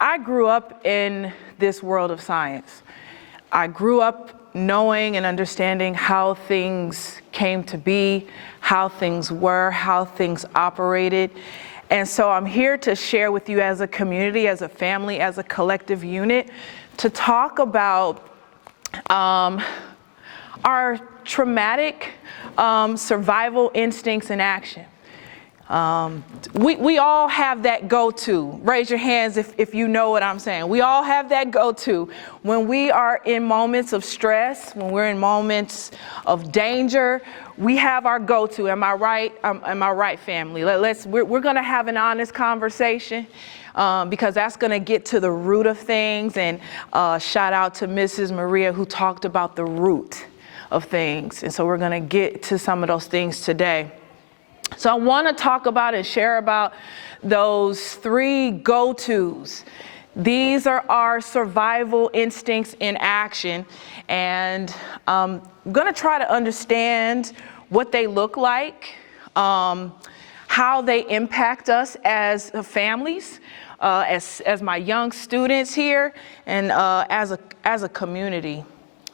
I grew up in this world of science. I grew up knowing and understanding how things came to be, how things were, how things operated. And so I'm here to share with you as a community, as a family, as a collective unit, to talk about our traumatic survival instincts in action. We all have that go-to. Raise your hands if you know what I'm saying. We all have that go-to. When we are in moments of stress, when we're in moments of danger, we have our go-to. Am I right? Am I right, family? We're going to have an honest conversation because that's going to get to the root of things. And shout out to Mrs. Maria who talked about the root of things. And so we're going to get to some of those things today. So I want to talk about and share about those three go-tos. These are our survival instincts in action, and I'm going to try to understand what they look like, how they impact us as families, as my young students here, and as a community.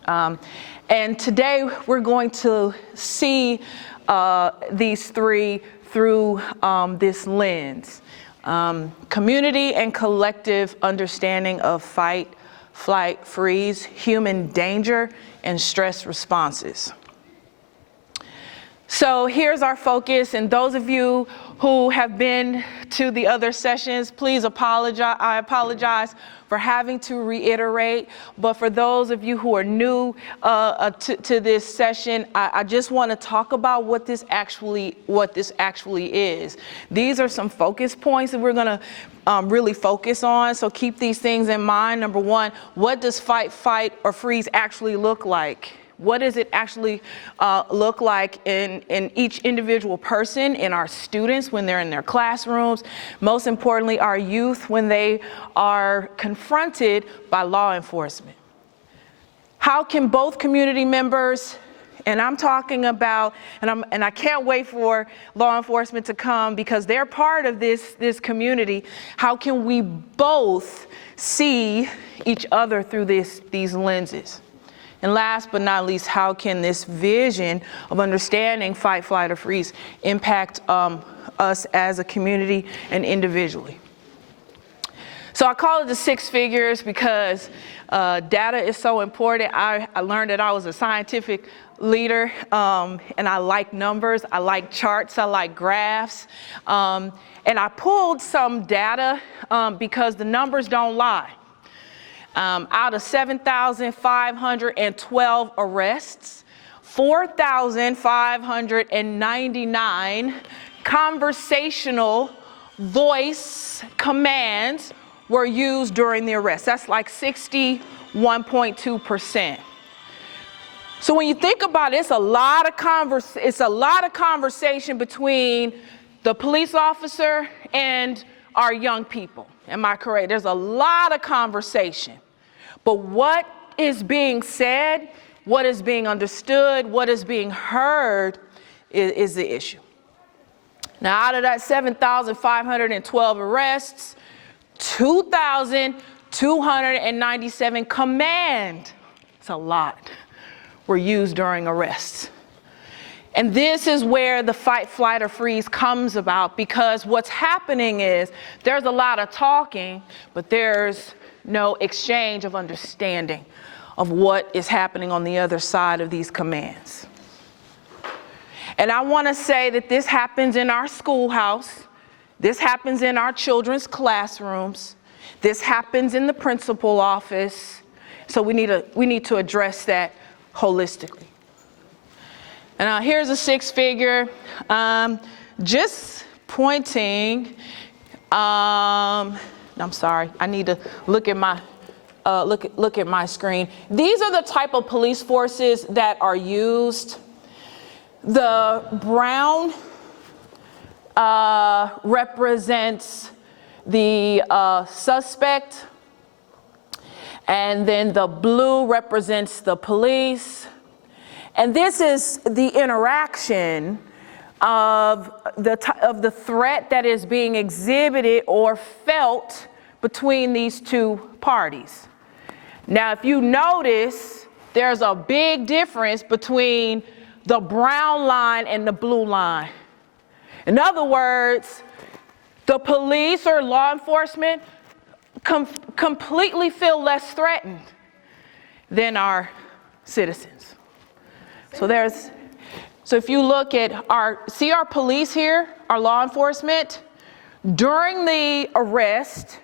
And today we're going to see these three through this lens. Community and collective understanding of fight, flight, freeze, human danger, and stress responses. So here's our focus, and those of you who have been to the other sessions, please apologize. I apologize for having to reiterate, but for those of you who are new to this session, I just want to talk about what this actually is. These are some focus points that we're going to really focus on, so keep these things in mind. Number one, what does fight, flight, or freeze actually look like? What does it actually look like in each individual person, in our students when they're in their classrooms, most importantly, our youth when they are confronted by law enforcement? How can both community members, and I'm talking about, and I can't wait for law enforcement to come because they're part of this community, how can we both see each other through these lenses? And last but not least, how can this vision of understanding fight, flight, or freeze impact us as a community and individually? So I call it the six figures because data is so important. I learned that I was a scientific leader, and I like numbers, I like charts, I like graphs. And I pulled some data because the numbers don't lie. Out of 7,512 arrests, 4,599 conversational voice commands were used during the arrest. That's like 61.2%. So when you think about it, it's a lot of conversation between the police officer and our young people. Am I correct? There's a lot of conversation. But what is being said, what is being understood, what is being heard is the issue. Now, out of that 7,512 arrests, 2,297 commands, it's a lot, were used during arrests. And this is where the fight, flight, or freeze comes about, because what's happening is there's a lot of talking, but there's no exchange of understanding of what is happening on the other side of these commands. And I want to say that this happens in our schoolhouse, this happens in our children's classrooms, this happens in the principal office, so we need to address that holistically. And here's a six figure, just pointing, I'm sorry, I need to look at my screen. These are the type of police forces that are used. The brown represents the suspect, and then the blue represents the police. And this is the interaction of the threat that is being exhibited or felt between these two parties. Now, if you notice, there's a big difference between the brown line and the blue line. In other words, the police or law enforcement completely feel less threatened than our citizens. So if you look at our police here, our law enforcement, during the arrest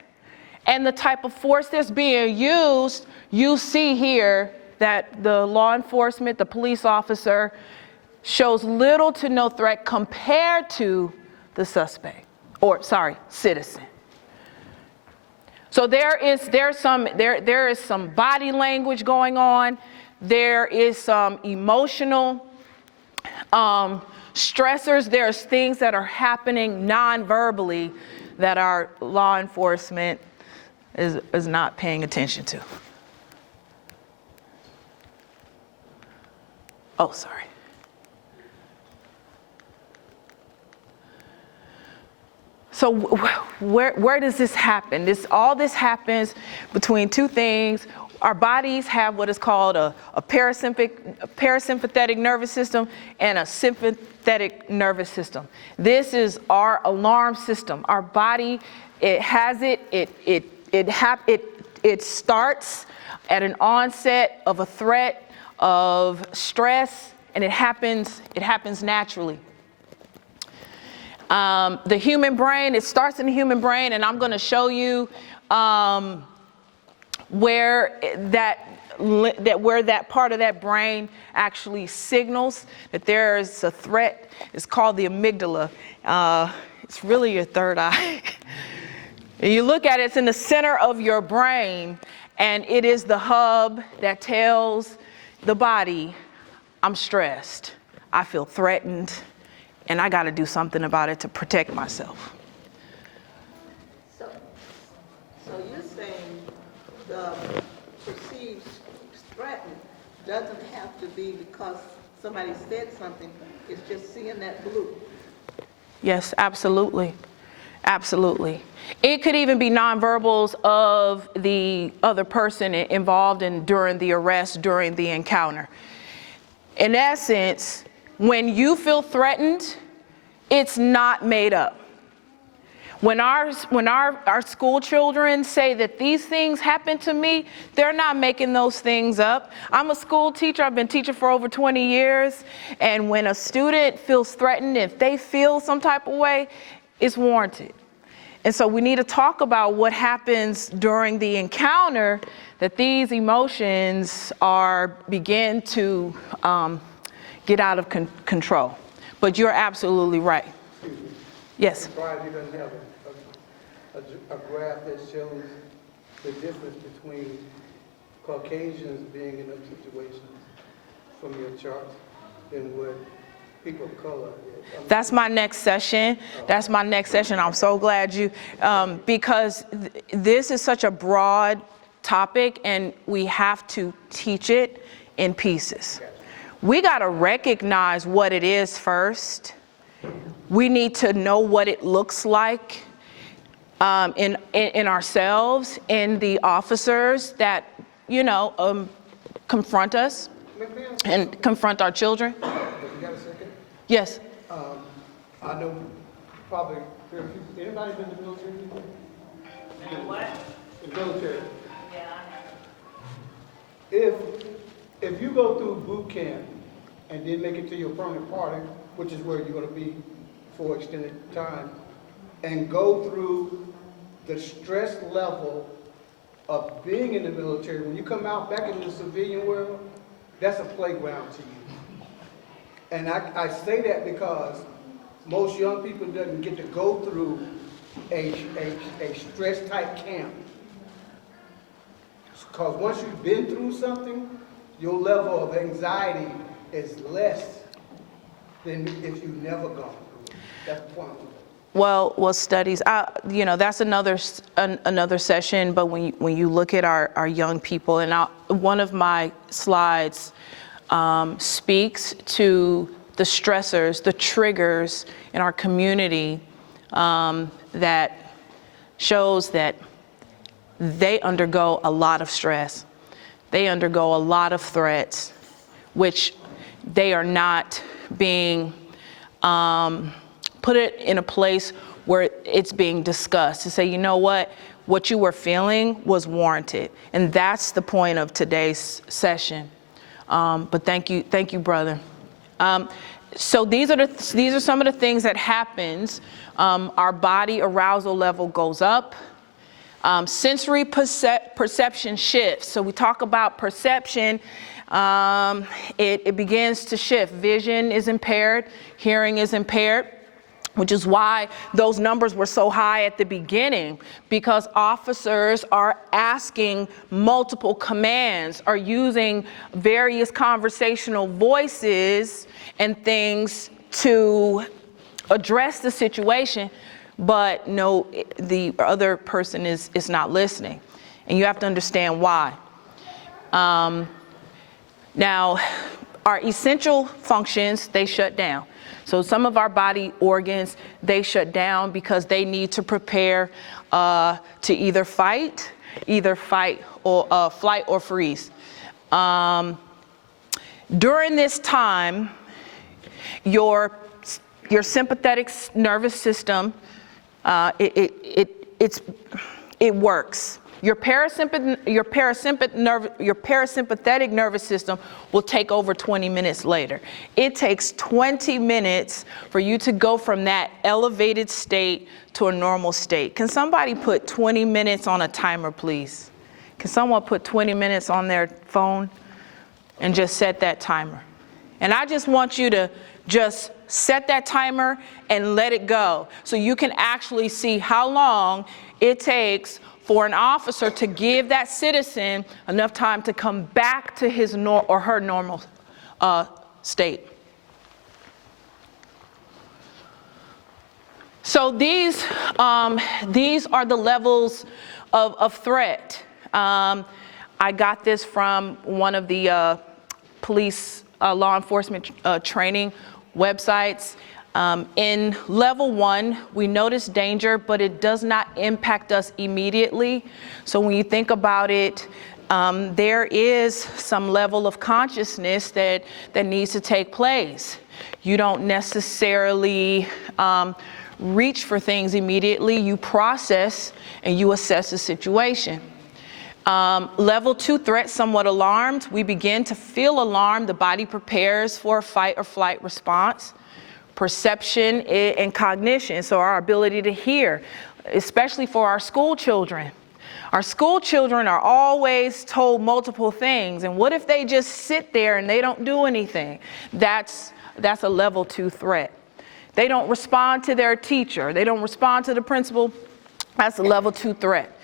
and the type of force that's being used, you see here that the law enforcement, the police officer, shows little to no threat compared to the citizen. So there is some body language going on. There is some emotional stressors. There's things that are happening non-verbally that our law enforcement is not paying attention to. Oh, sorry. So where does this happen? All this happens between two things. Our bodies have what is called a parasympathetic nervous system and a sympathetic nervous system. This is our alarm system. Our body, it starts at an onset of a threat, of stress, and it happens naturally. The human brain, it starts in the human brain, and I'm going to show you where that part of that brain actually signals that there is a threat. It's called the amygdala. It's really your third eye. And you look at it, it's in the center of your brain, and it is the hub that tells the body, I'm stressed, I feel threatened, and I got to do something about it to protect myself. So you're saying the perceived threat doesn't have to be because somebody said something, it's just seeing that blue. Yes, absolutely. Absolutely. It could even be nonverbals of the other person involved during the arrest, during the encounter. In essence, when you feel threatened, it's not made up. When our school children say that these things happen to me, they're not making those things up. I'm a school teacher. I've been teaching for over 20 years. And when a student feels threatened, if they feel some type of way, it's warranted. And so we need to talk about what happens during the encounter, that these emotions begin to get out of control. But you're absolutely right. Yes? I'm surprised he doesn't have a graph that shows the difference between Caucasians being in those situations from your charts than what people of color is. That's my next session. I'm so glad you, because this is such a broad topic and we have to teach it in pieces. We got to recognize what it is first. We need to know what it looks like in ourselves, in the officers that, confront us and confront our children. You got a second? Yes. I know probably anybody been in the military? What? The military. Yeah, I have. If you go through boot camp and then make it to your permanent party, which is where you're going to be for extended time, and go through the stress level of being in the military, when you come out back into the civilian world, that's a playground to you. And I say that because most young people doesn't get to go through a stress type camp. Because once you've been through something, your level of anxiety is less than if you've never gone through it. That's the point. Well, studies, that's another session, but when you look at our young people, and one of my slides speaks to the stressors, the triggers in our community that shows that they undergo a lot of stress. They undergo a lot of threats, which they are not being put it in a place where it's being discussed to say, you know what you were feeling was warranted. And that's the point of today's session. But thank you, brother. So these are some of the things that happens. Our body arousal level goes up. Sensory perception shifts. So we talk about perception. It begins to shift. Vision is impaired. Hearing is impaired, which is why those numbers were so high at the beginning, because officers are asking multiple commands, are using various conversational voices and things to address the situation, but no, the other person is not listening. And you have to understand why. Now, our essential functions, they shut down. So some of our body organs, they shut down because they need to prepare to either fight or flight or freeze. During this time, your sympathetic nervous system, it works. Your parasympathetic nervous system will take over 20 minutes later. It takes 20 minutes for you to go from that elevated state to a normal state. Can somebody put 20 minutes on a timer, please? Can someone put 20 minutes on their phone and just set that timer? And I just want you to just set that timer and let it go so you can actually see how long it takes for an officer to give that citizen enough time to come back to his or her normal state. So these are the levels of threat. I got this from one of the police law enforcement training websites. In level 1, we notice danger, but it does not impact us immediately. So when you think about it, there is some level of consciousness that needs to take place. You don't necessarily reach for things immediately. You process and you assess the situation. Level 2 threat, somewhat alarmed. We begin to feel alarmed. The body prepares for a fight or flight response. Perception and cognition, so our ability to hear, especially for our school children. Our school children are always told multiple things, and what if they just sit there and they don't do anything? That's a level 2 threat. They don't respond to their teacher. They don't respond to the principal. That's a level 2 threat.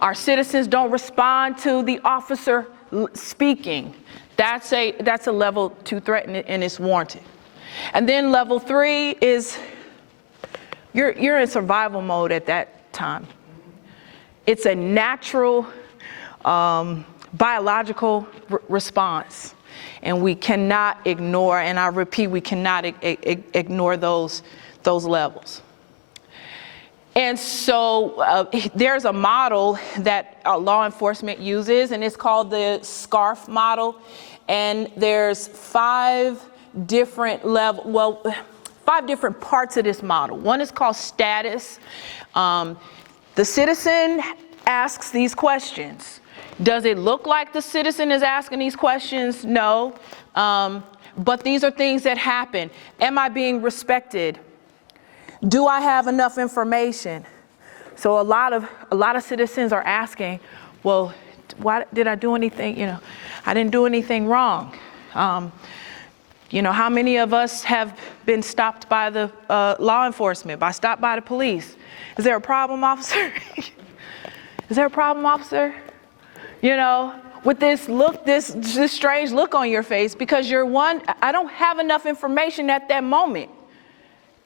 Our citizens don't respond to the officer speaking. That's a level 2 threat, and it's warranted. And then level 3 is you're in survival mode at that time. It's a natural biological response, and we cannot ignore, and I repeat, we cannot ignore those levels. And so there's a model that law enforcement uses, and it's called the SCARF model, and there's 5 different parts of this model. One is called status. The citizen asks these questions. Does it look like the citizen is asking these questions? No. But these are things that happen. Am I being respected? Do I have enough information? So a lot of citizens are asking, well, why did I do anything? I didn't do anything wrong. How many of us have been stopped by the law enforcement, stopped by the police? Is there a problem, officer? Is there a problem, officer? With this look, this strange look on your face, because I don't have enough information at that moment.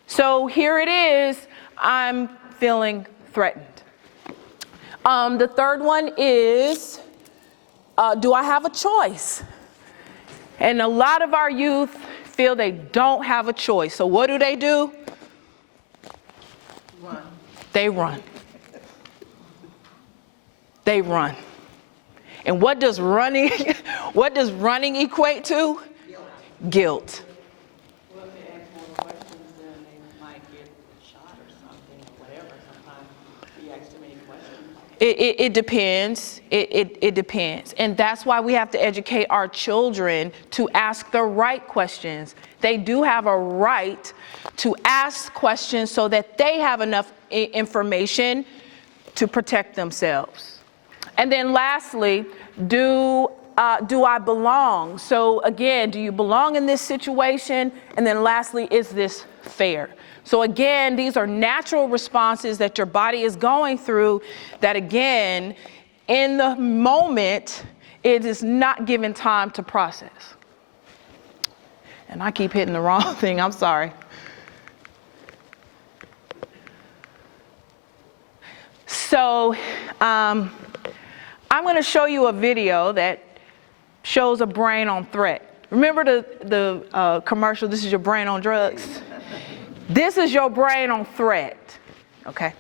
So here it is, I'm feeling threatened. The third one is, do I have a choice? And a lot of our youth feel they don't have a choice. So what do? Run. They run. They run. And what does running equate to? Guilt. Well, if they ask more questions, then they might get shot or something, or whatever. Sometimes we ask too many questions. It depends. It depends. And that's why we have to educate our children to ask the right questions. They do have a right to ask questions so that they have enough information to protect themselves. And then lastly, do I belong? So again, do you belong in this situation? And then lastly, is this fair? So again, these are natural responses that your body is going through that again, in the moment, it is not given time to process. And I keep hitting the wrong thing, I'm sorry. So I'm going to show you a video that shows a brain on threat. Remember the commercial, this is your brain on drugs? This is your brain on threat, okay?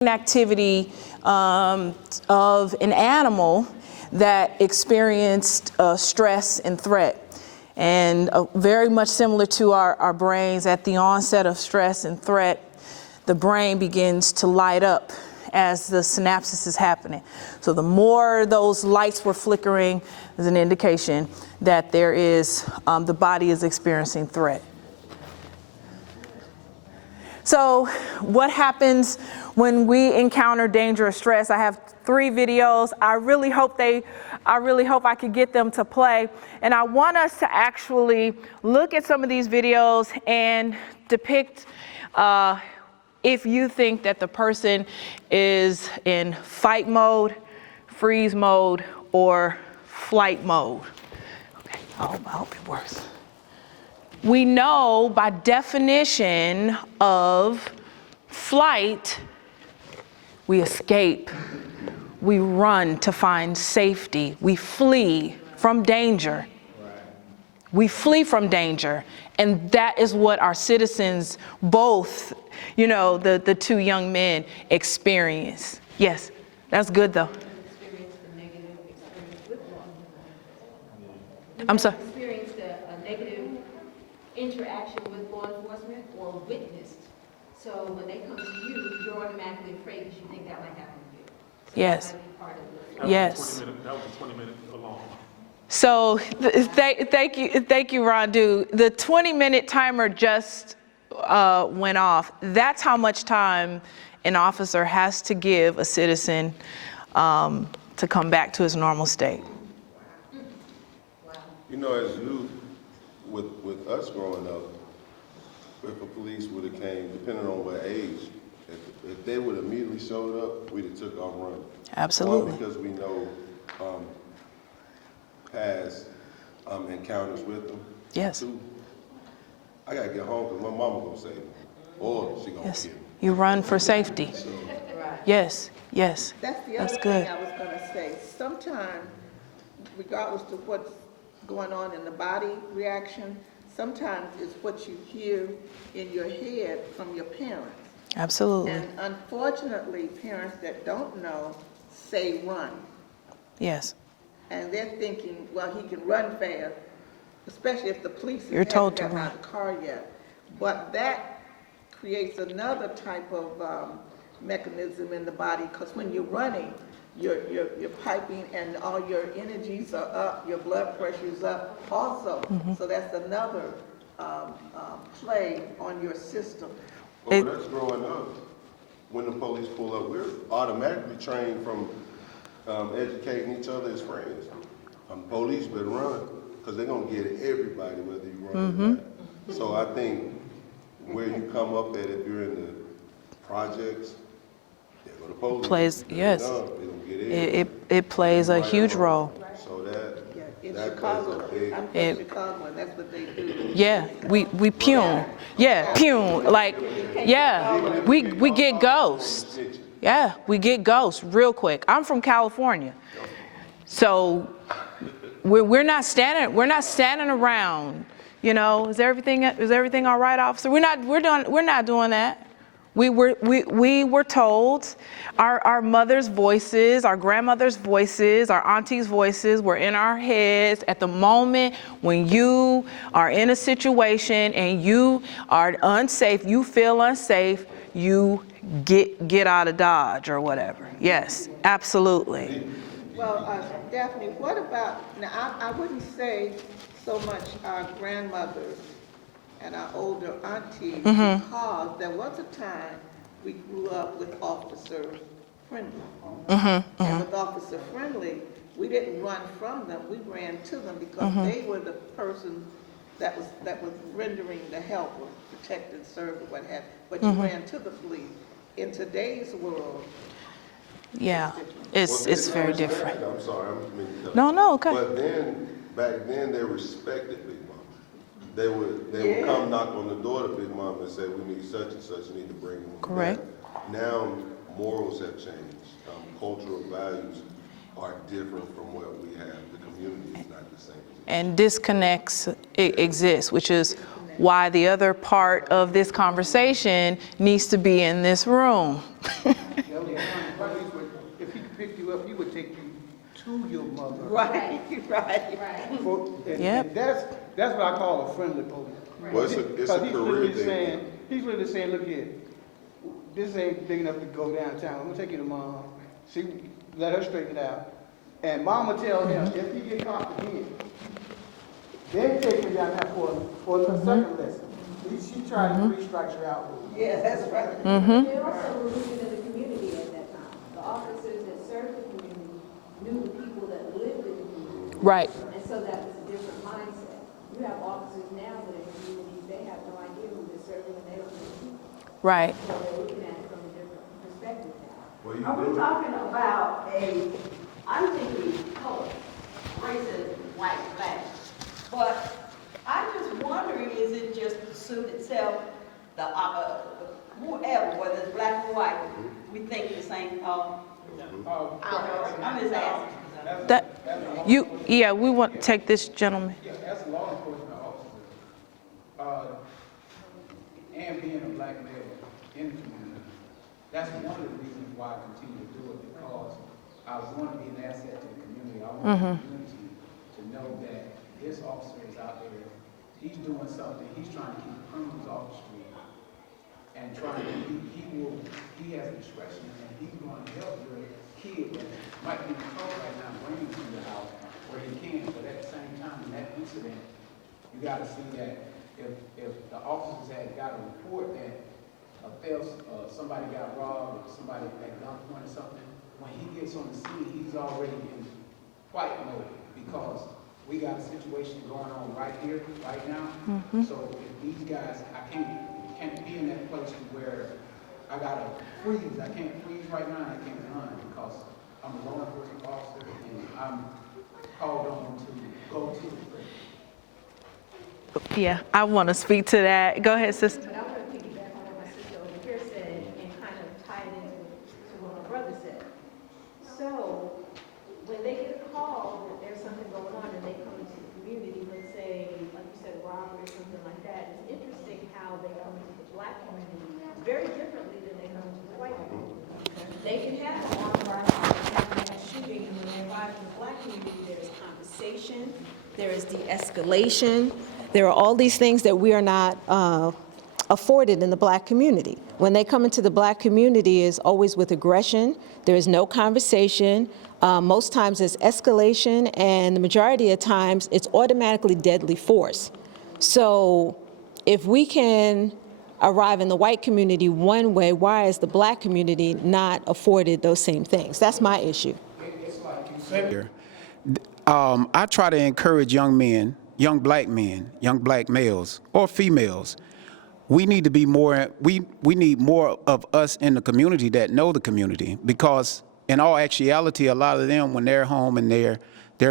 An activity of an animal that experienced stress and threat. And very much similar to our brains, at the onset of stress and threat, the brain begins to light up as the synapses is happening. So the more those lights were flickering is an indication that there is, the body is experiencing threat. So what happens when we encounter danger or stress? I have 3 videos. I really hope I could get them to play. And I want us to actually look at some of these videos and depict if you think that the person is in fight mode, freeze mode, or flight mode. Okay, I hope it works. We know by definition of flight, we escape, we run to find safety, we flee from danger. We flee from danger, and that is what our citizens, both, you know, the 2 young men experience. Yes, that's good though. I'm sorry. Experienced a negative interaction with law enforcement or witnessed. So when they come to you, you're automatically afraid because you think that might happen to you. So Yes. that might be part of it. Yes. That was a 20-minute alarm. So thank you, Rondu. The 20-minute timer just went off. That's how much time an officer has to give a citizen to come back to his normal state. You know, as youth, with us growing up, if a police would have came, depending on what age, if they would have immediately showed up, we'd have took off running. Absolutely. One, because we know past encounters with them. Yes. 2, I gotta get home because my mama gonna save me, or she gonna Yes. kill me. You run for safety. So, Yes. Yes. That's the other That's thing good. I was gonna say. Sometimes, regardless of what's going on in the body reaction, sometimes it's what you hear in your head from your parents. Absolutely. And unfortunately, parents that don't know say run. Yes. And they're thinking, well, he can run fast, especially if the police You're told to haven't run. gotten out of the car yet. But that creates another type of mechanism in the body, because when you're running, you're piping and all your energies are up, your blood pressure's up also. So that's another play on your system. but with us growing up, when the police pull up, we're automatically trained from educating each other as friends. Police better run, because they're gonna get everybody whether you run or not. So I think where you come up at, if you're in the projects, there go the police. Plays- They're yes. done. They gonna get everybody. It plays a huge role. So that, Yeah, in that plays Chicago, a big, I'm It- from Chicago, and that's what they do. Yeah, we pune. Yeah, pune. Like, yeah, we get ghosts. Yeah, we get ghosts real quick. I'm from California, so we're not standing around. You know, is everything all right, officer? We're not doing that. We were told, our mother's voices, our grandmother's voices, our auntie's voices were in our heads at the moment when you are in a situation and you are unsafe, you feel unsafe, you get out of Dodge or whatever. Yes, absolutely. Well, Daphne, what about, now, I wouldn't say so much our grandmothers and our older aunties, because there was a time we grew up with officer friendly. And with officer friendly, we didn't run from them, we ran to them because they were the person that was rendering the help or protect and serve or what have you. But you ran to the police. In today's world, Yeah, Well, it's very then, different. I'm sorry, I'm meaning to- No, okay. But then, back then, they respected Big Mama. They would come knock on the door to Big Mama and say, we need such and such, you need to bring them. Correct. Now, morals have changed. Cultural values are different from what we have. The community is not the same. And disconnects exist, which is why the other part of this conversation needs to be in this room. If he picked you up, he would take you to your mother. right, right. And Yep. that's what I call a friendly police. Well, it's a Because he's career literally thing. saying, look here, this ain't big enough to go downtown. I'm gonna take you to mom. She let her straighten it out. And mom will tell him, if he get caught again, then take him down there for a second lesson. She tried to 3 strikes her out. Yeah, that's right. They also were rooted in the community at that time. The officers that served the community knew the people that lived in the community. Right. And so that was a different mindset. You have officers now that are in communities, they have no idea who they're serving and they don't know the people. Right. So they're looking at it from a different perspective now. Well, you Are we do. talking about I'm thinking color, racism, white, black. But I'm just wondering, is it just the suit itself, whoever, whether it's black or white, we think the same, I'm just asking. Yeah, we want to take this gentleman. Yeah, as a law enforcement officer, and being a black male in the community, that's one of the reasons why I continue to do it, because I want to be an asset to the community. I want the community to know that this officer is out there, he's doing something, he's trying to keep criminals off the street, and he has discretion, and he's going to help your kid that might be in trouble right now, bring him to the house where he can, but at the same time, in that incident, you got to see that if the officers had got a report that somebody got robbed or somebody at gunpoint or something, when he gets on the scene, he's already in fight mode because we got a situation going on right here, right now. So if these guys, I can't be in that place where I gotta freeze. I can't freeze right now. I can't run because I'm a law enforcement officer and I'm called on to go to the prison. Yeah, I want to speak to that. Go ahead, sister. But I want to piggyback on what my sister over here said and kind of tie it into to what my brother said. So when they get a call that there's something going on and they come into the community, let's say, like you said, robbery or something like that, it's interesting how they come into the black community very differently than they come to the white community. They can have an armed robbery, they can have a shooting, and when they arrive in the black community, there's conversation, there is de-escalation. There are all these things that we are not afforded in the black community. When they come into the black community, it's always with aggression. There is no conversation. Most times it's escalation, and the majority of times it's automatically deadly force. So if we can arrive in the white community one way, why is the black community not afforded those same things? That's my issue. I try to encourage young men, young black males or females. We need to be more, we need more of us in the community that know the community, because in all actuality, a lot of them, when they're home and they're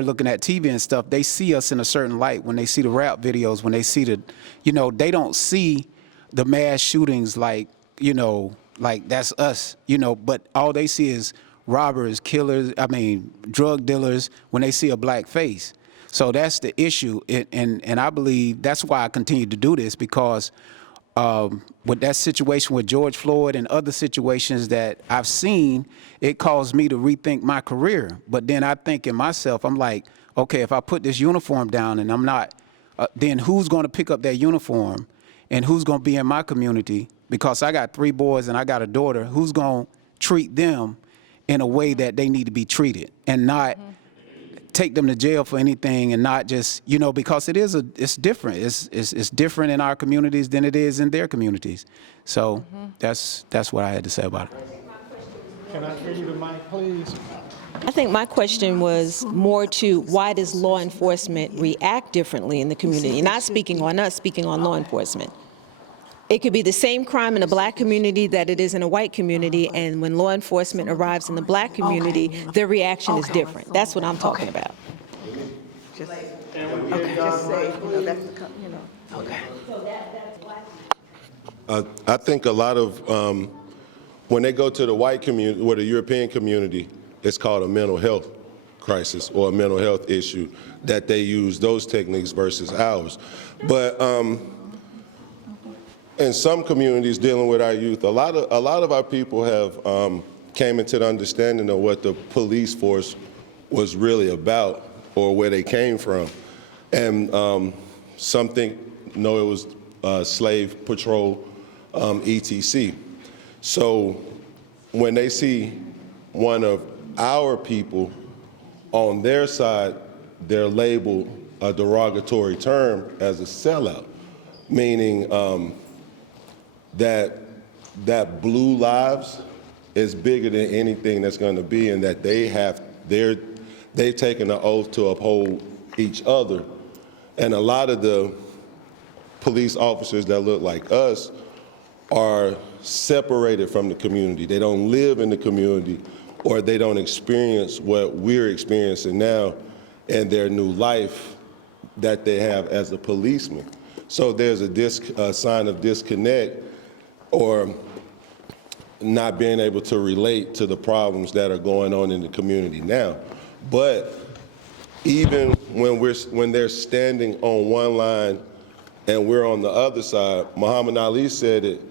looking at TV and stuff, they see us in a certain light. When they see the rap videos, when they see they don't see the mass shootings like that's us, but all they see is robbers, killers, drug dealers when they see a black face. So that's the issue. And I believe that's why I continue to do this, because with that situation with George Floyd and other situations that I've seen, it caused me to rethink my career. But then I think in myself, I'm like, okay, if I put this uniform down and I'm not, then who's going to pick up that uniform and who's going to be in my community? Because I got 3 boys and I got a daughter, who's going to treat them in a way that they need to be treated and not take them to jail for anything, and not just, you know, because it's different. It's different in our communities than it is in their communities. So that's what I had to say about it. Can I give you the mic, please? I think my question was more to why does law enforcement react differently in the community? Not speaking on us, speaking on law enforcement. It could be the same crime in a black community that it is in a white community, and when law enforcement arrives in the black community, their reaction is different. That's what I'm talking about. Just say, that's, you know. Okay. I think a lot of, when they go to the white community, or the European community, it's called a mental health crisis or a mental health issue, that they use those techniques versus ours. But in some communities dealing with our youth, a lot of our people have came into the understanding of what the police force was really about, or where they came from. And some think, no, it was slave patrol, etc. So when they see one of our people on their side, they're labeled a derogatory term as a sellout, meaning that blue lives is bigger than anything that's going to be, and that they've taken an oath to uphold each other. And a lot of the police officers that look like us are separated from the community. They don't live in the community, or they don't experience what we're experiencing now in their new life that they have as a policeman. So there's a sign of disconnect, or not being able to relate to the problems that are going on in the community now. But even when they're standing on one line and we're on the other side, Muhammad Ali said it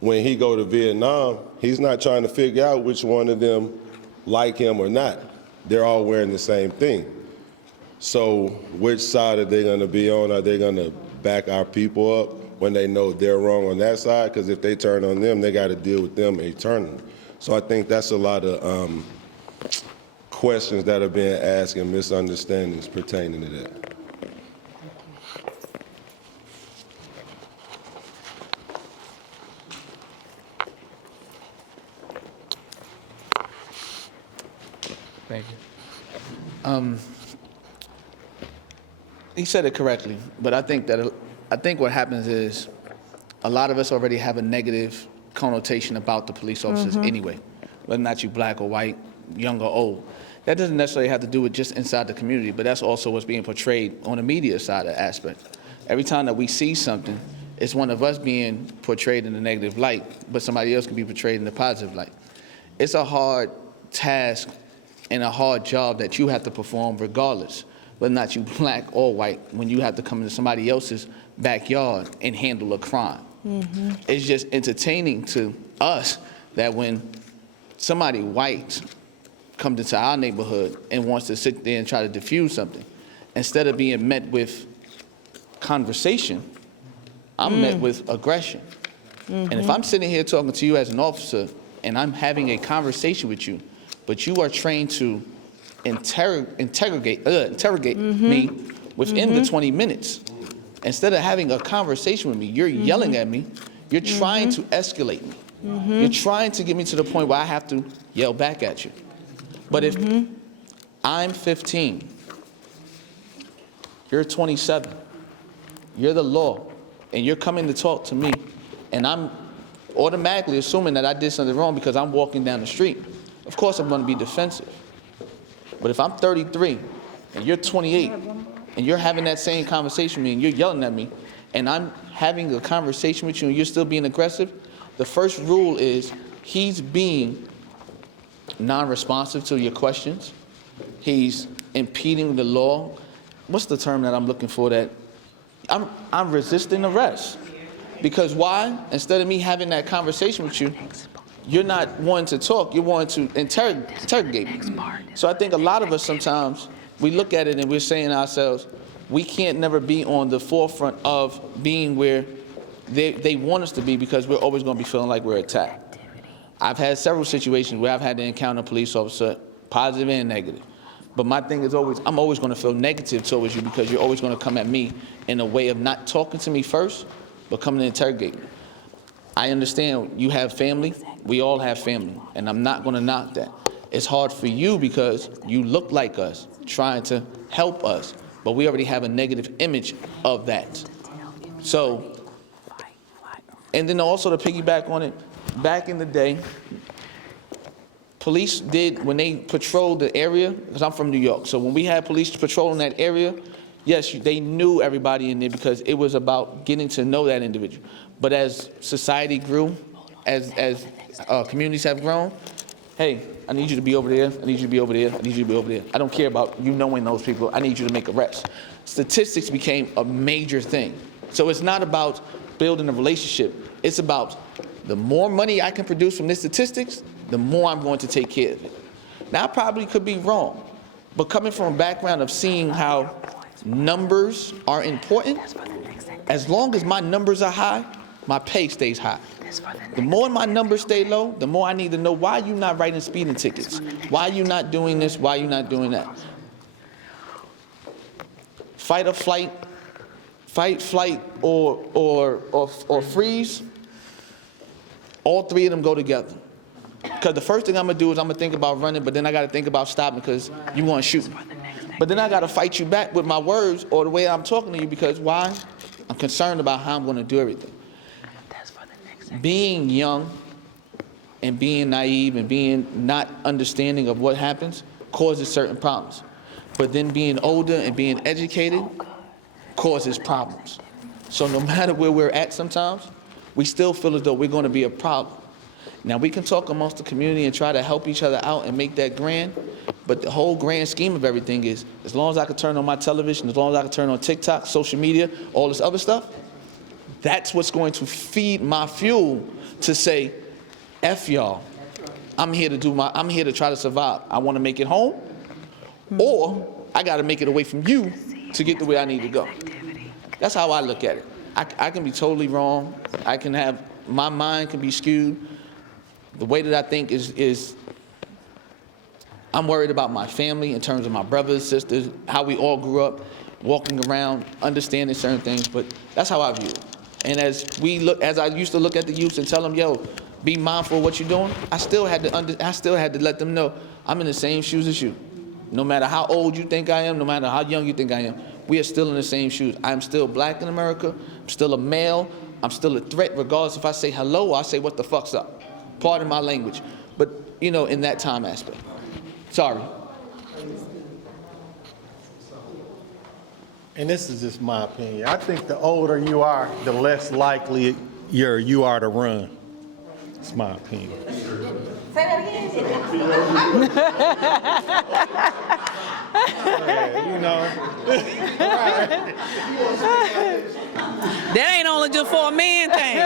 when he go to Vietnam, he's not trying to figure out which one of them like him or not. They're all wearing the same thing. So which side are they gonna be on? Are they gonna back our people up when they know they're wrong on that side? Because if they turn on them, they got to deal with them eternally. So I think that's a lot of questions that are being asked and misunderstandings pertaining to that. Thank you. He said it correctly, but I think what happens is a lot of us already have a negative connotation about the police officers anyway, whether or not you're black or white, young or old. That doesn't necessarily have to do with just inside the community, but that's also what's being portrayed on the media side of the aspect. Every time that we see something, it's one of us being portrayed in a negative light, but somebody else can be portrayed in a positive light. It's a hard task and a hard job that you have to perform regardless, whether or not you black or white, when you have to come into somebody else's backyard and handle a crime. It's just entertaining to us that when somebody white comes into our neighborhood and wants to sit there and try to diffuse something, instead of being met with conversation, I'm met with aggression. And if I'm sitting here talking to you as an officer and I'm having a conversation with you, but you are trained to interrogate me within the 20 minutes. Instead of having a conversation with me, you're yelling at me, you're trying to escalate me. You're trying to get me to the point where I have to yell back at you. But if I'm 15, you're 27, you're the law, and you're coming to talk to me, and I'm automatically assuming that I did something wrong because I'm walking down the street, of course I'm going to be defensive. But if I'm 33 and you're 28 and you're having that same conversation with me and you're yelling at me and I'm having a conversation with you and you're still being aggressive, the first rule is he's being non-responsive to your questions. He's impeding the law. What's the term that I'm looking for? That I'm resisting arrest. Because why? Instead of me having that conversation with you, you're not wanting to talk, you're wanting to interrogate me. So I think a lot of us sometimes, we look at it and we're saying to ourselves, we can't never be on the forefront of being where they want us to be because we're always going to be feeling like we're attacked. I've had several situations where I've had to encounter a police officer, positive and negative. But my thing is always, I'm always going to feel negative towards you because you're always going to come at me in a way of not talking to me first, but coming to interrogate me. I understand you have family, we all have family, and I'm not going to knock that. It's hard for you because you look like us, trying to help us, but we already have a negative image of that. So, and then also to piggyback on it, back in the day, police did, when they patrolled the area, because I'm from New York, so when we had police patrolling that area, yes, they knew everybody in there because it was about getting to know that individual. But as society grew, as communities have grown, hey, I need you to be over there, I need you to be over there, I need you to be over there. I don't care about you knowing those people, I need you to make arrests. Statistics became a major thing. So it's not about building a relationship, it's about the more money I can produce from this statistics, the more I'm going to take care of it. Now, I probably could be wrong, but coming from a background of seeing how numbers are important, as long as my numbers are high, my pay stays high. The more my numbers stay low, the more I need to know why you not writing speeding tickets, why you not doing this, why you not doing that. Fight or flight, fight, flight, or freeze, all three of them go together. Because the first thing I'm gonna do is I'm gonna think about running, but then I gotta think about stopping because you wanna shoot me. But then I gotta fight you back with my words or the way I'm talking to you because why? I'm concerned about how I'm gonna do everything. Being young and being naive and being not understanding of what happens causes certain problems. But then being older and being educated causes problems. So no matter where we're at sometimes, we still feel as though we're gonna be a problem. Now, we can talk amongst the community and try to help each other out and make that grand, but the whole grand scheme of everything is, as long as I can turn on my television, as long as I can turn on TikTok, social media, all this other stuff, that's what's going to feed my fuel to say, F y'all, I'm here to try to survive. I want to make it home, or I got to make it away from you to get the way I need to go. That's how I look at it. I can be totally wrong. My mind can be skewed. The way that I think is I'm worried about my family in terms of my brothers, sisters, how we all grew up, walking around, understanding certain things, but that's how I view it. And as I used to look at the youth and tell them, yo, be mindful of what you're doing, I still had to let them know I'm in the same shoes as you. No matter how old you think I am, no matter how young you think I am, we are still in the same shoes. I'm still black in America, I'm still a male, I'm still a threat regardless if I say hello or I say what the fuck's up. Pardon my language, but you know, in that time aspect. Sorry. And this is just my opinion. I think the older you are, the less likely you are to run. It's my opinion. Say that again. Yeah, you know. That ain't only just for a man thing.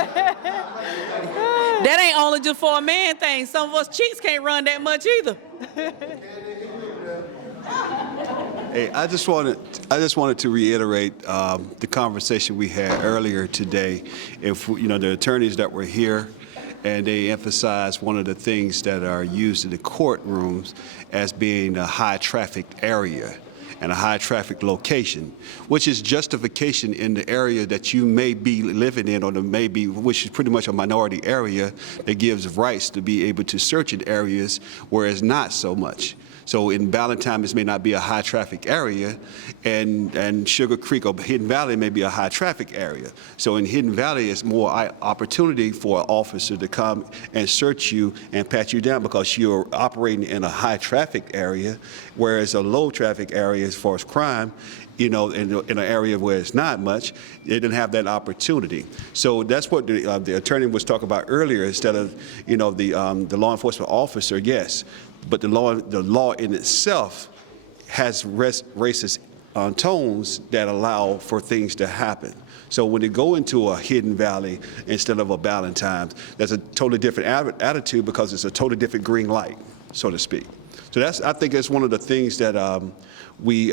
That ain't only just for a man thing. Some of us chicks can't run that much either. Hey, I just wanted to reiterate the conversation we had earlier today. If you know the attorneys that were here, and they emphasized one of the things that are used in the courtrooms as being a high traffic area and a high traffic location, which is justification in the area that you may be living in, or which is pretty much a minority area that gives rights to be able to search in areas where it's not so much. So in Ballantyne, this may not be a high traffic area, and Sugar Creek or Hidden Valley may be a high traffic area. So in Hidden Valley, it's more opportunity for an officer to come and search you and pat you down because you're operating in a high traffic area, whereas a low traffic area as far as crime, you know, in an area where it's not much, they didn't have that opportunity. So that's what the attorney was talking about earlier. Instead of, you know, the law enforcement officer, yes, but the law in itself has racist tones that allow for things to happen. So when they go into a Hidden Valley instead of a Ballantyne's, there's a totally different attitude because it's a totally different green light, so to speak. So I think that's one of the things that we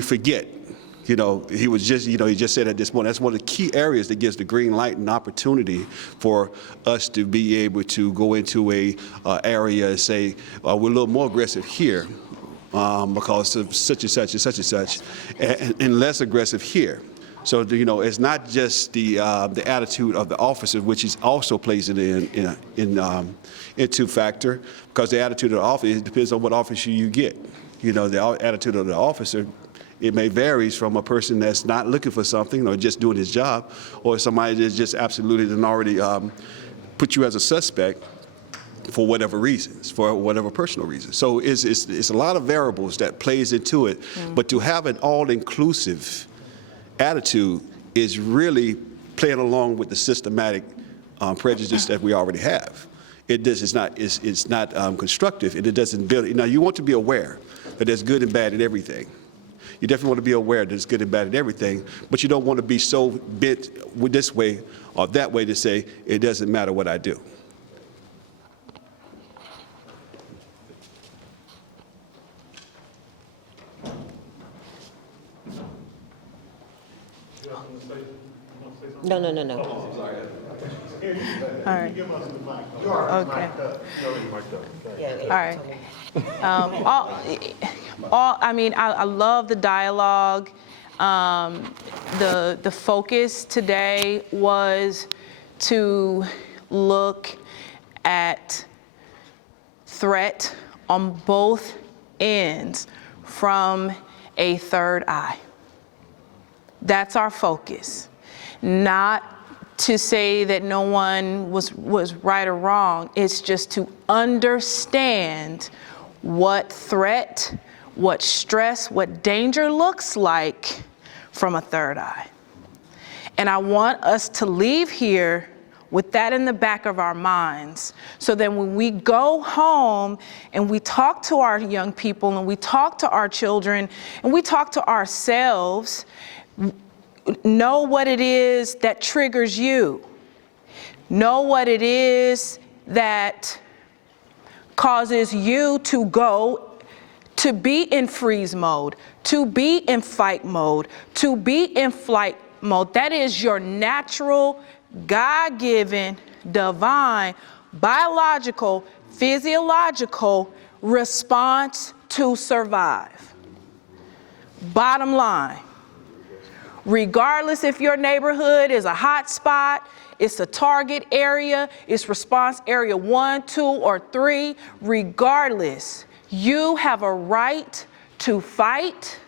forget. You know, he just said at this point, that's one of the key areas that gives the green light an opportunity for us to be able to go into a area and say, we're a little more aggressive here because of such and such and such and such, and less aggressive here. So, you know, it's not just the attitude of the officer, which is also plays into factor, because the attitude of the officer, it depends on what officer you get. You know, the attitude of the officer, it may varies from a person that's not looking for something or just doing his job, or somebody that's just absolutely done already put you as a suspect for whatever reasons, for whatever personal reasons. So it's a lot of variables that plays into it, but to have an all-inclusive attitude is really playing along with the systematic prejudice that we already have. It's not constructive, and it doesn't build. Now, you want to be aware that there's good and bad in everything. You definitely want to be aware that there's good and bad in everything, but you don't want to be so bent with this way or that way to say it doesn't matter what I do. No. All right. Okay. All right. I mean, I love the dialogue. The focus today was to look at threat on both ends from a third eye. That's our focus. Not to say that no one was right or wrong. It's just to understand what threat, what stress, what danger looks like from a third eye. And I want us to leave here with that in the back of our minds, so that when we go home and we talk to our young people and we talk to our children and we talk to ourselves, know what it is that triggers you. Know what it is that causes you to go to be in freeze mode, to be in fight mode, to be in flight mode. That is your natural, God-given, divine, biological, physiological response to survive. Bottom line, regardless if your neighborhood is a hot spot, it's a target area, it's response area 1, 2, or 3, regardless, you have a right to fight,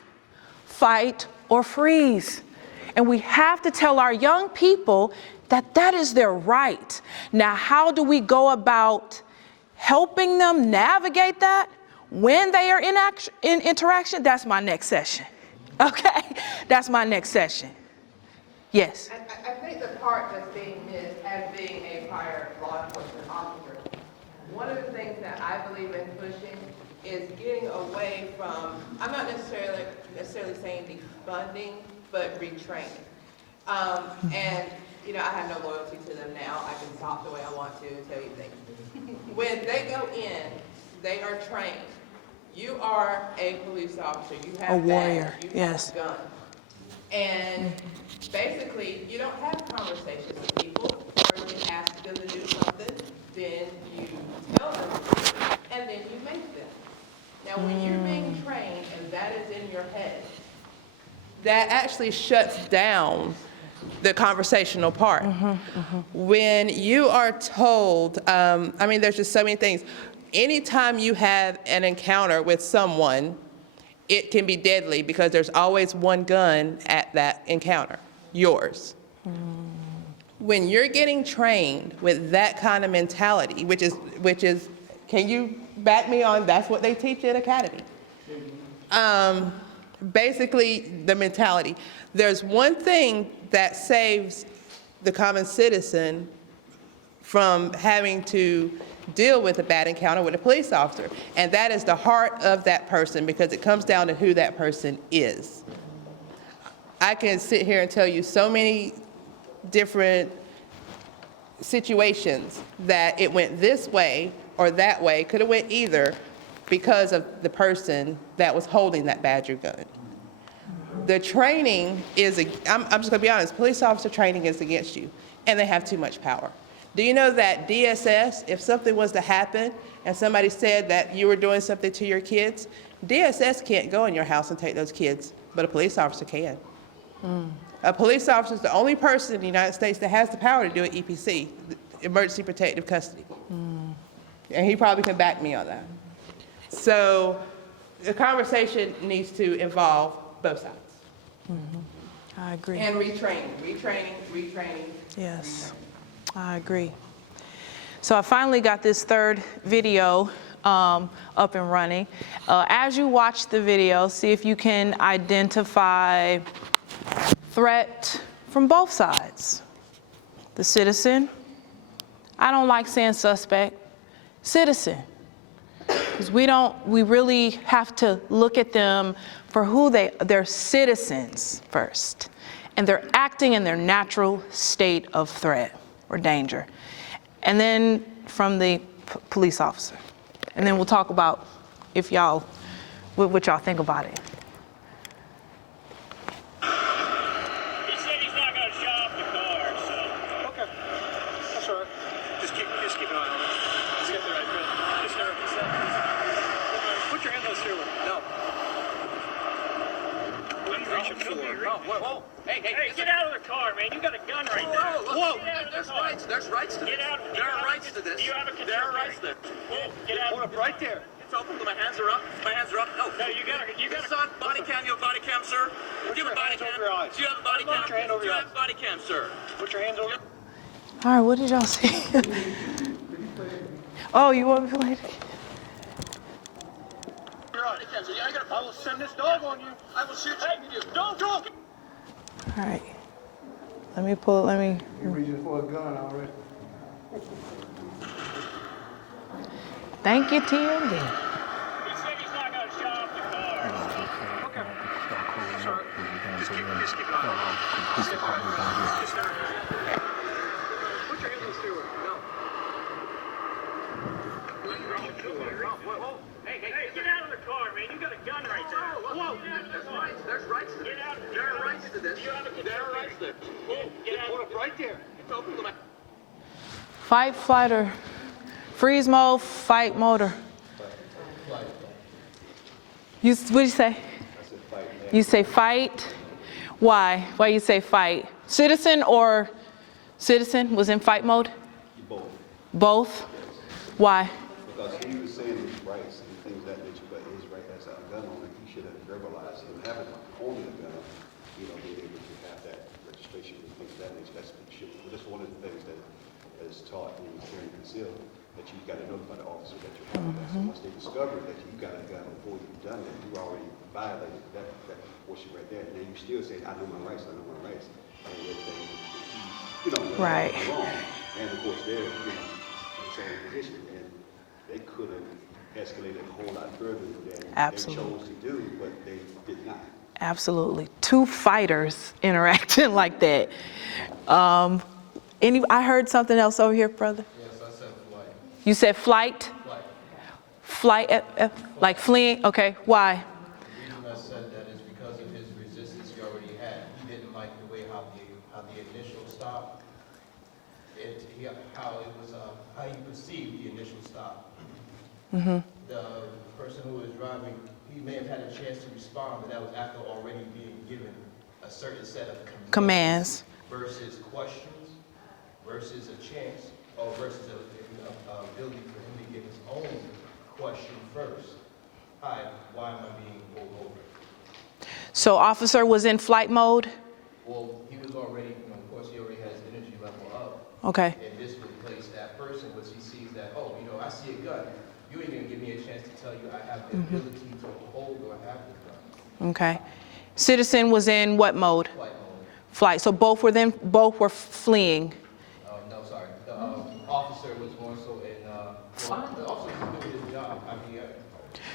or freeze. And we have to tell our young people that that is their right. Now, how do we go about helping them navigate that when they are in interaction? That's my next session. Okay? That's my next session. Yes. I think the part that's being missed as being a prior law enforcement officer, one of the things that I believe in pushing is getting away from, I'm not necessarily saying defunding, but retraining. And, you know, I have no loyalty to them now. I can talk the way I want to and tell you things. When they go in, they are trained. You are a police officer. You have A warrior, badge, you yes. have a gun. And basically, you don't have conversations with people. First you ask them to do something, then you tell them to do it, and then you make them. Now, when you're being trained and that is in your head, that actually shuts down the conversational part. When you are told, I mean, there's just so many things. Anytime you have an encounter with someone, it can be deadly because there's always one gun at that encounter, yours. When you're getting trained with that kind of mentality, which is, can you back me on, that's what they teach at Academy. Basically, the mentality. There's one thing that saves the common citizen from having to deal with a bad encounter with a police officer, and that is the heart of that person, because it comes down to who that person is. I can sit here and tell you so many different situations that it went this way or that way, could have went either because of the person that was holding that Badger gun. The training is, I'm just gonna be honest, police officer training is against you, and they have too much power. Do you know that DSS, if something was to happen and somebody said that you were doing something to your kids, DSS can't go in your house and take those kids, but a police officer can. A police officer is the only person in the United States that has the power to do an EPC, Emergency Protective Custody. And he probably can back me on that. So the conversation needs to involve both sides. I agree. And retraining. Yes, I agree. So I finally got this third video up and running. As you watch the video, see if you can identify threat from both sides. The citizen, I don't like saying suspect, citizen. Because we really have to look at them for who they're citizens first. And they're acting in their natural state of threat or danger. And then from the police officer. And then we'll talk about if y'all, what y'all think about it. He said he's not gonna shut off the car, so. Okay, that's all right. Just keep an eye on it. Just get the right fit. Just nervous. Put your hand on the steering wheel. No. What are you reaching for? Oh, whoa. Hey, get out of the car, man. You got a gun right there. Whoa. There's rights to this. Get out. There are rights to this. Do you have a consent? There are rights there. Get out. Hold up right there. It's open. My hands are up. My hands are up. No. No, you gotta. Son, body cam. You have a body cam, sir? Do you have a body cam? Do you have a body cam? Put your hand over your eyes. Do you have a body cam, sir? Put your hands over. All right, what did y'all say? Oh, you want me to play it? I will send this dog on you. I will shoot you. Don't. All right. Let me. You're reaching for a gun already. Thank you, TMD. He said he's not gonna shut off the car. Okay. Sorry. Just keep an eye on it. Just nervous. Put your hand on the steering wheel. No. Whoa. Hey, get out of the car, man. You got a gun right there. Whoa. There's rights to this. Get out. There are rights to this. Do you have a consent? There are rights there. Get out. Hold up right there. It's open. Fight, flight, or freeze mode, fight mode, or. What do you say? You say fight. Why? Why you say fight? Citizen or citizen was in fight mode? Both. Both? Why? Because he was saying his rights and things of that nature, but his right as a gun owner, he should have verbalized him having owning a gun, being able to have that registration and things of that nature. That's one of the things that is taught in carrying concealed, that you got to notify the officer that you're having that. So once they discover that you got a gun before you've done it, you already violated that portion right there. And then you still say, I know my rights, and everything, Right. wrong. And of course, they're, in the same position, and they could have escalated a whole lot further than Absolutely. they chose to do, but they did not. Absolutely. Two fighters interacting like that. I heard something else over here, brother. Yes, I said flight. You said flight? Flight, like fleeing? Okay, why? The reason I said that is because of his resistance he already had. He didn't like the way how the initial stop, how he perceived the initial stop. The person who was driving, he may have had a chance to respond, but that was after already being given a certain set of Commands. versus questions, versus a chance, or versus a ability for him to give his own question first. Hi, why am I being pulled over? So officer was in flight mode? Well, he was already, of course, he already has energy level up. Okay. And this would place that person, once he sees that, I see a gun. You ain't gonna give me a chance to tell you I have the ability to hold or have the gun. Okay. Citizen was in what mode? Flight mode. Flight. So both were fleeing. No, sorry. The officer was more so in, the officer was doing his job.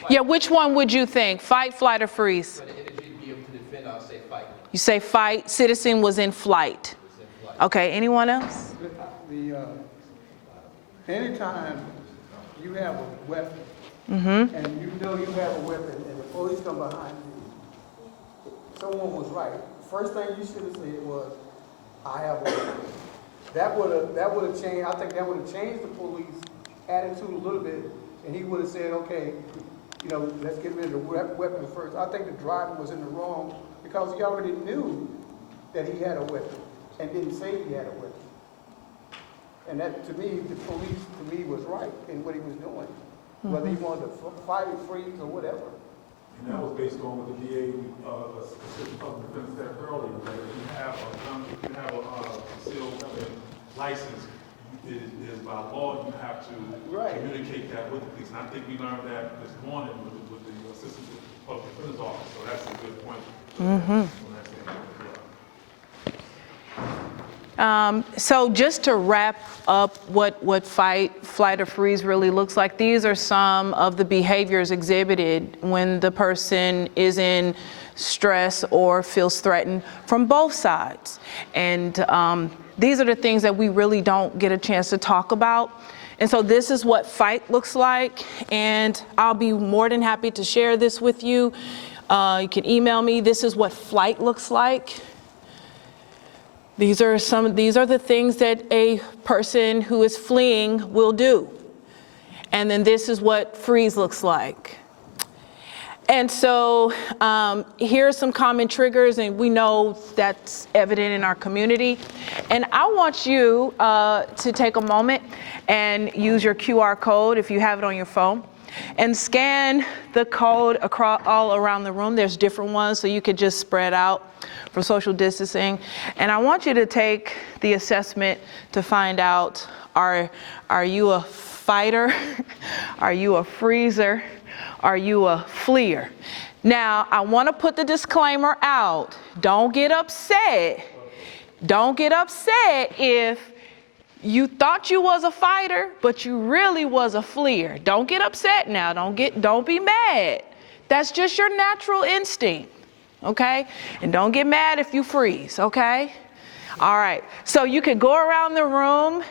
Yeah, which one would you think? Fight, flight, or freeze? For the energy to be able to defend, I'll say fight. You say fight, citizen was in flight. Okay, anyone else? Anytime you have a weapon, Mm-hmm. and you know you have a weapon, and the police come behind you, someone was right. First thing you should have said was, I have a weapon. That would have changed, I think that would have changed the police attitude a little bit, and he would have said, okay, you know, let's get rid of the weapon first. I think the driver was in the wrong, because he already knew that he had a weapon, and didn't say he had a weapon. And that, to me, the police, to me, was right in what he was doing, whether he wanted to fight or freeze or whatever. And that was based on what the DA, Assistant Public Defender said earlier, that if you have a concealed weapon license, it is by law, you have to communicate that with the police. And I think we learned that this morning with the Assistant Public Defender's Office, so that's a good point. Mm-hmm. So just to wrap up what fight, flight, or freeze really looks like, these are some of the behaviors exhibited when the person is in stress or feels threatened from both sides. And these are the things that we really don't get a chance to talk about. And so this is what fight looks like, and I'll be more than happy to share this with you. You can email me. This is what flight looks like. These are the things that a person who is fleeing will do. And then this is what freeze looks like. And so here are some common triggers, and we know that's evident in our community. And I want you to take a moment and use your QR code if you have it on your phone, and scan the code across all around the room. There's different ones, so you could just spread out for social distancing. And I want you to take the assessment to find out, are you a fighter? Are you a freezer? Are you a fleer? Now, I want to put the disclaimer out. Don't get upset. Don't get upset if you thought you was a fighter, but you really was a fleer. Don't get upset now. Don't be mad. That's just your natural instinct. Okay? And don't get mad if you freeze, okay? All right, so you could go around the room,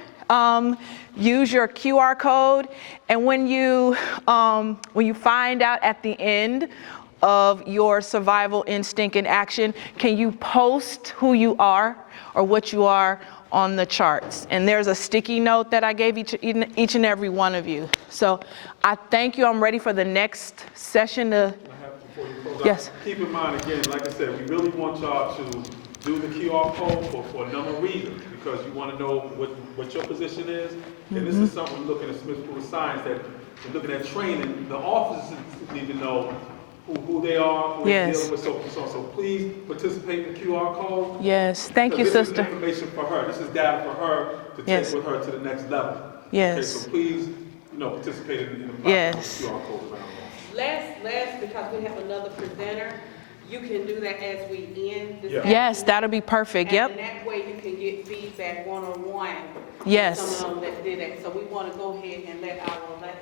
use your QR code, and when you find out at the end of your survival instinct in action, can you post who you are or what you are on the charts? And there's a sticky note that I gave each and every one of you. So I thank you. I'm ready for the next session to... Yes. Keep in mind, again, like I said, we really want y'all to do the QR code for a number of reasons, because you want to know what your position is. And this is something we're looking at Smith School of Science, that we're looking at training. The officers need to know who they are, who they're dealing with, so please participate in the QR code. Yes, thank you, sister. This is information for her. This is data for her to take with her to the next level. Yes. Okay, so please, participate in the QR code around. Last, because we have another presenter, you can do that as we end this. Yes, that'll be perfect. Yep. And that way you can get feedback one-on-one. Yes. Some of them that did that. So we want to go ahead and let our last